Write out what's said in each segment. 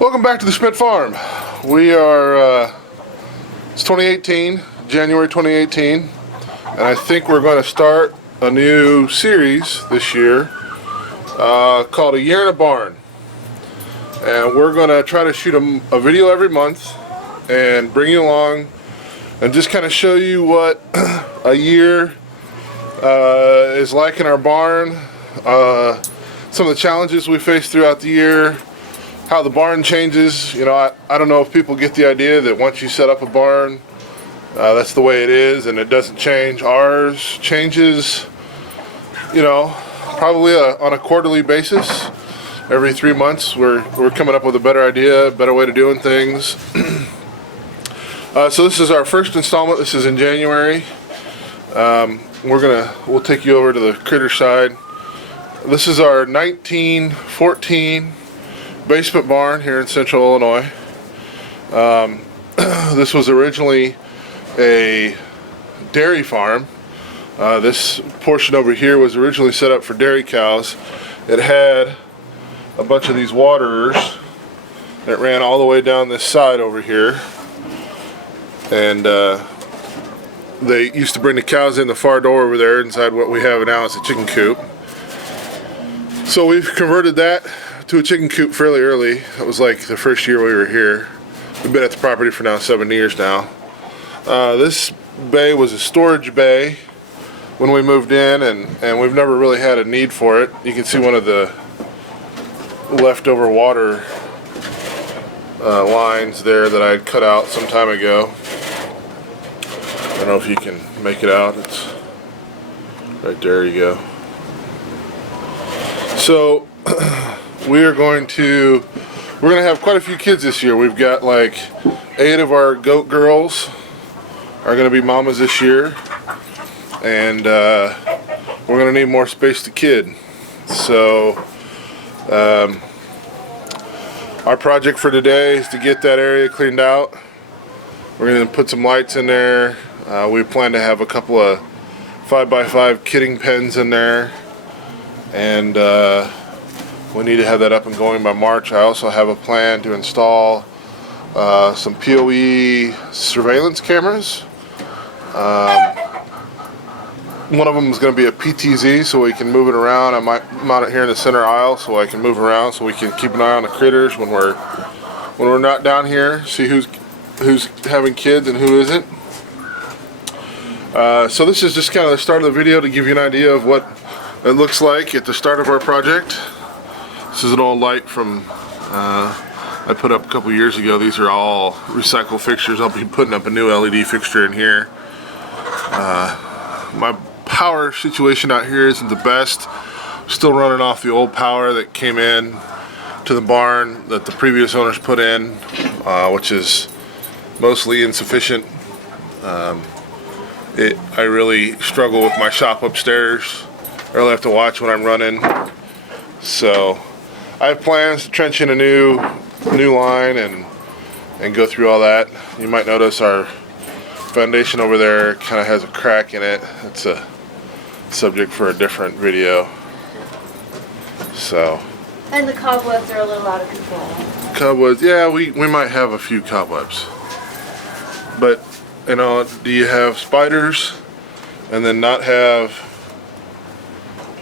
Welcome back to the Schmidt Farm. We are, it's 2018, January 2018, and I think we're going to start a new series this year called A Year in a Barn. And we're going to try to shoot a video every month and bring you along and just kind of show you what a year is like in our barn, some of the challenges we face throughout the year, how the barn changes. You know, I don't know if people get the idea that once you set up a barn, that's the way it is and it doesn't change. Ours changes, you know, probably on a quarterly basis. Every 3 months we're coming up with a better idea, a better way of doing things. So this is our first installment. This is in January. We'll take you over to the critter side. This is our 1914 basement barn here in Central Illinois. This was originally a dairy farm. This portion over here was originally set up for dairy cows. It had a bunch of these waterers that ran all the way down this side over here, and they used to bring the cows in the far door over there inside what we have now is a chicken coop. So we've converted that to a chicken coop fairly early. It was like the first year we were here. We've been at the property for now 7 years now. This bay was a storage bay when we moved in, and we've never really had a need for it. You can see one of the leftover water lines there that I had cut out some time ago. I don't know if you can make it out. It's right there. You go. So we're going to have quite a few kids this year. We've got like 8 of our goat girls are going to be mamas this year, and we're going to need more space to kid. So our project for today is to get that area cleaned out. We're going to put some lights in there. We plan to have a couple of 5x5 kidding pens in there, and we need to have that up and going by March. I also have a plan to install some PoE surveillance cameras. One of them is going to be a PTZ, so we can move it around. I might mount it here in the center aisle so I can move around, so we can keep an eye on the critters when we're not down here. See who's having kids and who isn't. So this is just kind of the start of the video to give you an idea of what it looks like at the start of our project. This is an old light from I put up a couple years ago. These are all recycled fixtures. I'll be putting up a new LED fixture in here. My power situation out here isn't the best. Still running off the old power that came in to the barn that the previous owners put in, which is mostly insufficient. I really struggle with my shop upstairs. I really have to watch when I'm running. So I have plans to trench in a new line and go through all that. You might notice our foundation over there kind of has a crack in it. It's a subject for a different video. So. And the cobwebs are a little out of control. Cobwebs, yeah, we might have a few cobwebs. But, you know, do you have spiders and then not have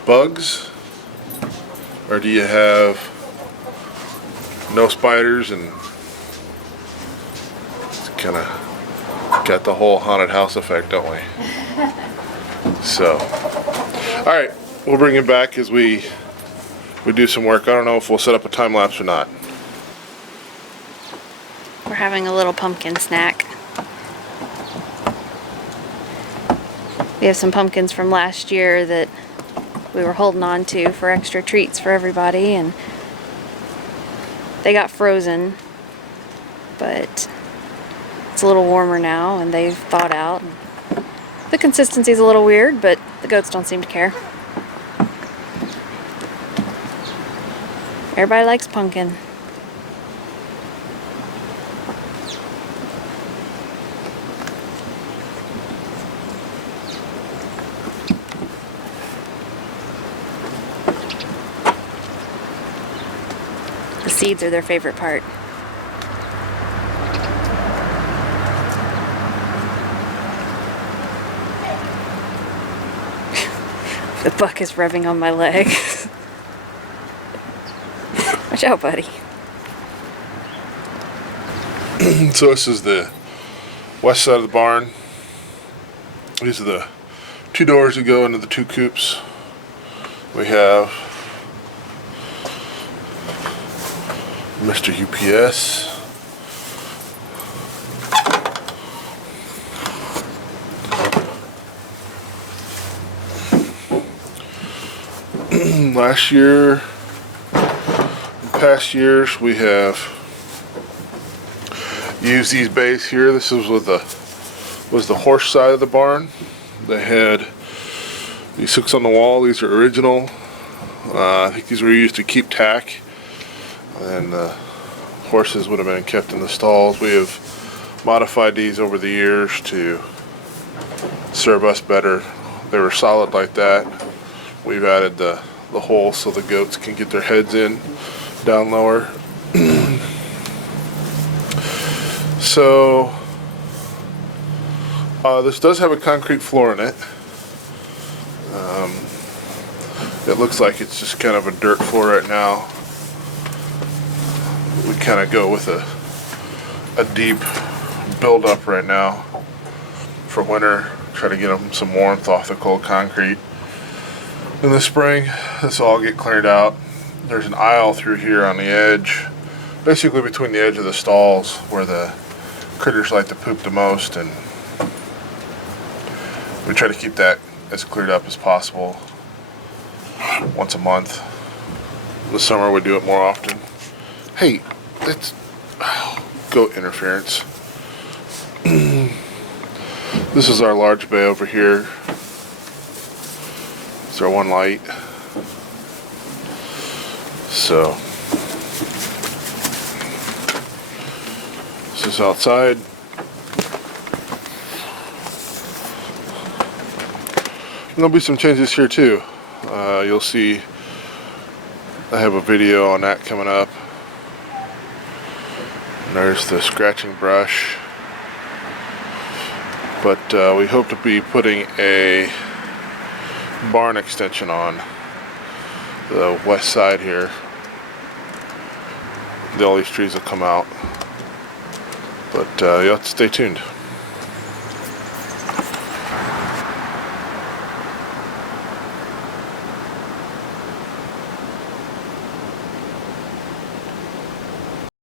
bugs? Or do you have no spiders and it's kind of got the whole haunted house effect, don't we? So, alright, we'll bring it back as we do some work. I don't know if we'll set up a time lapse or not. We're having a little pumpkin snack. We have some pumpkins from last year that we were holding on to for extra treats for everybody, and they got frozen, but it's a little warmer now and they've thawed out. The consistency's a little weird, but the goats don't seem to care. Everybody likes pumpkin. The seeds are their favorite part. The buck is rubbing on my leg. Watch out, buddy. So this is the west side of the barn. These are the two doors that go into the two coops. We have Mr. UPS. Last year, in past years, we have used these bays here. This was the horse side of the barn. They had these hooks on the wall. These are original. I think these were used to keep tack, and horses would have been kept in the stalls. We have modified these over the years to serve us better. They were solid like that. We've added the hole so the goats can get their heads in down lower. So this does have a concrete floor in it. It looks like it's just kind of a dirt floor right now. We kind of go with a deep build up right now for winter. Try to get them some warmth off the cold concrete. In the spring, this will all get cleared out. There's an aisle through here on the edge, basically between the edge of the stalls where the critters like to poop the most, and we try to keep that as cleared up as possible once a month. This summer we do it more often. Hey, it's goat interference. This is our large bay over here. It's our one light. So this is outside. There'll be some changes here too. You'll see I have a video on that coming up. And there's the scratching brush. But we hope to be putting a barn extension on the west side here. All these trees will come out. But you have to stay tuned.